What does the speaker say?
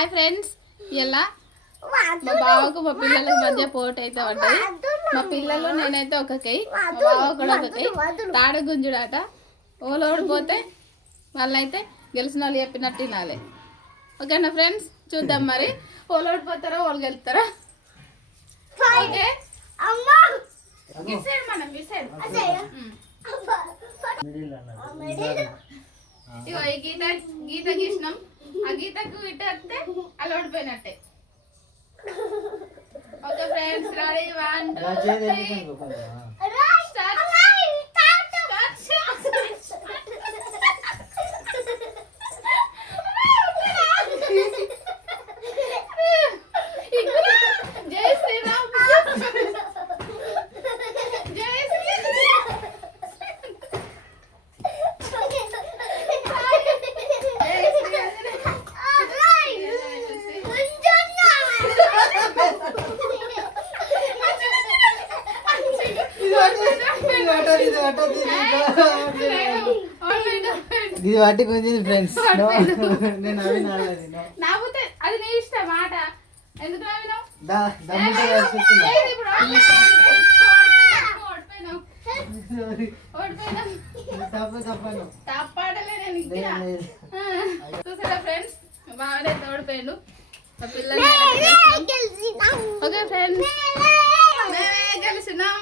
Hi friends, ఇలా మా బావకు మా పిల్లలకు మధ్య పోటీ అయితే పడ్డది. మా పిల్లలు నేనైతే ఒక కై, మా బావ కూడా ఒక కై. తాడు గుంజుడాట. ఓలు ఓడిపోతే వాళ్ళైతే గెలిచిన వాళ్ళు చెప్పినట్టు వినాలి. ఓకేనా ఫ్రెండ్స్, చూద్దాం మరి ఓలు ఓడిపోతారా ఓలు గెలుస్తారా. ఓకే ఇగో ఈ గీత గీసినాం. ఆ గీతకు ఇటు వస్తే అలా ఓడిపోయినట్టే. Okay friends, ready 1 2 3 start. జై శ్రీరామ్. ఇది వాటి కొంచెం ఫ్రెండ్స్ నేను అవి నాబోతే అది నీ ఇష్టం మాట. ఎందుకు నవ్వినావు? చూసారా ఫ్రెండ్స్, బాగానే ఓడిపోయాడు. మా పిల్లలు ఓకే ఫ్రెండ్స్, మేమే గెలిచినాం.